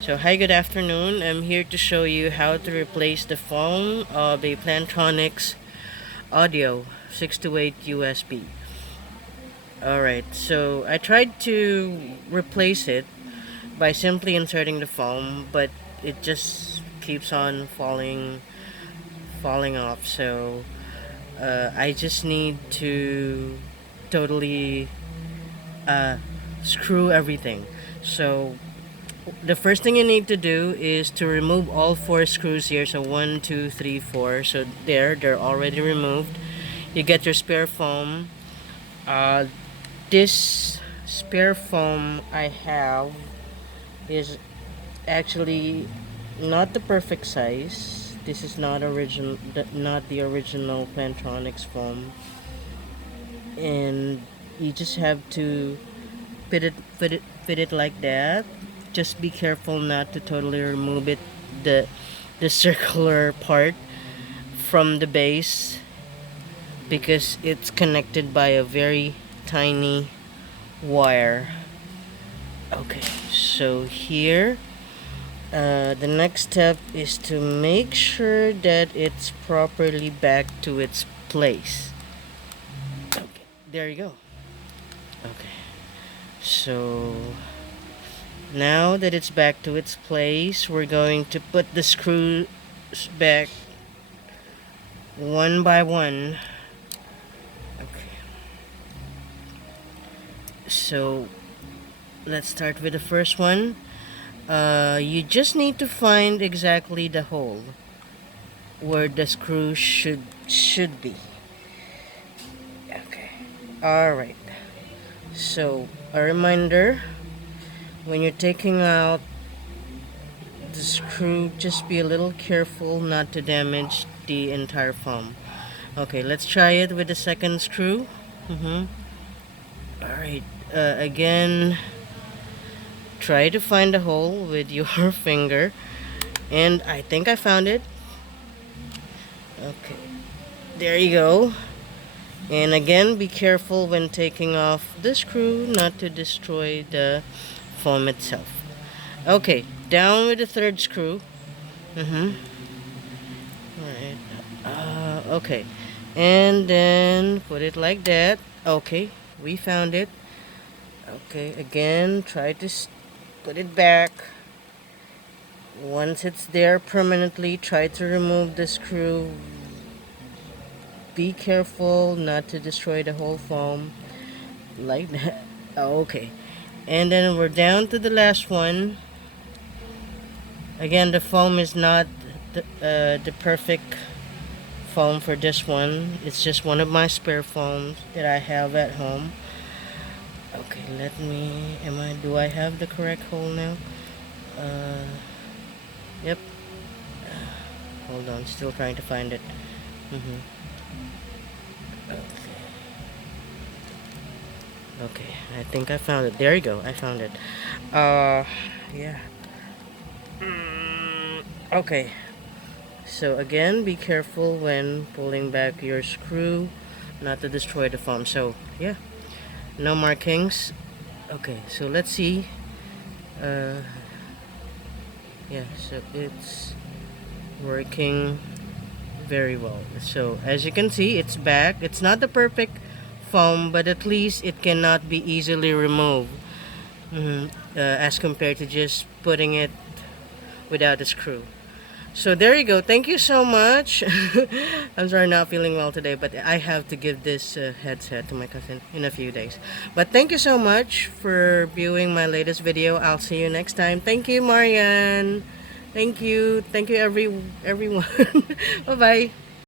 So hi, good afternoon. I'm here to show you how to replace the foam of a Plantronics audio 6 to 8 USB. Alright, so I tried to replace it by simply inserting the foam, but it just keeps on falling off. So I just need to totally screw everything. So the first thing you need to do is to remove all four screws here. So 1, 2, 3, 4. So they're already removed. You get your spare foam. This spare foam I have is actually not the perfect size. This is not the original Plantronics foam, and you just have to fit it like that. Just be careful not to totally remove the circular part from the base, because it's connected by a very tiny wire. Okay, so here the next step is to make sure that it's properly back to its place. Okay, there you go. Okay, so now that it's back to its place, we're going to put the screws back one by one. Okay. So let's start with the first one. You just need to find exactly the hole where the screw should be. Okay. All right. So a reminder: when you're taking out the screw, just be a little careful not to damage the entire foam. Okay, let's try it with the second screw. Alright, again, try to find a hole with your finger, and I think I found it. Okay, there you go. And again, be careful when taking off the screw not to destroy the foam itself. Okay, down with the third screw. Alright. Okay. And then put it like that. Okay, we found it. Okay, again, try to put it back. Once it's there permanently, try to remove the screw. Be careful not to destroy the whole foam. Like that. Okay. And then we're down to the last one. Again, the foam is not the perfect foam for this one. It's just one of my spare foams that I have at home. Okay, do I have the correct hole now? Yep. Hold on, still trying to find it. Okay. Okay, I think I found it. There you go, I found it. Yeah. Okay. So again, be careful when pulling back your screw not to destroy the foam. So yeah, no markings. Okay, so let's see. Yeah, so it's working very well. So as you can see, it's back. It's not the perfect foam, but at least it cannot be easily removed, as compared to just putting it without a screw. So there you go. Thank you so much. I'm sorry, not feeling well today, but I have to give this headset to my cousin in a few days. But thank you so much for viewing my latest video. I'll see you next time. Thank you, Marian. Thank you. Thank you, everyone. Bye bye.